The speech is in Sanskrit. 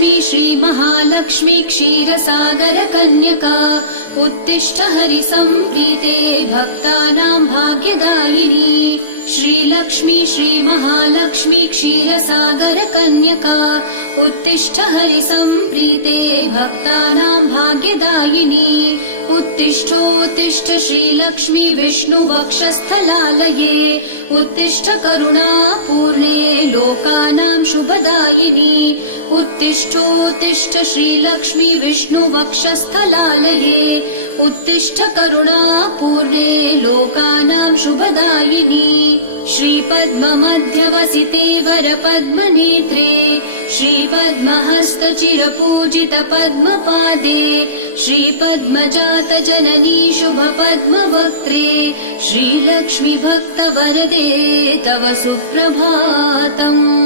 श्रीलक्ष्मी श्रीमहालक्ष्मी क्षीरसागरकन्यका उत्तिष्ठ हरिसम्प्रीते भक्तानां भाग्यदायिनी। श्रीलक्ष्मी श्रीमहालक्ष्मी क्षीरसागरकन्यका उत्तिष्ठ हरिसम्प्रीते भक्तानां भाग्यदायिनी। उत्तिष्ठोत्तिष्ठ श्रीलक्ष्मी विष्णुवक्षस्थलालये उत्तिष्ठ करुणापूर्णे लोकानां शुभदायिनी। उत्तिष्ठोत्तिष्ठ श्रीलक्ष्मी विष्णुवक्षस्थलालये उत्तिष्ठ करुणापूर्णे लोकानां शुभदायिनी। श्रीपद्ममध्यवसिते वरपद्मनेत्रे श्रीपद्महस्तचिरपूजित पद्मपादे श्रीपद्मजातजननी शुभपद्मवक्त्रे श्रीलक्ष्मी भक्तवरदे तव सुप्रभातम्।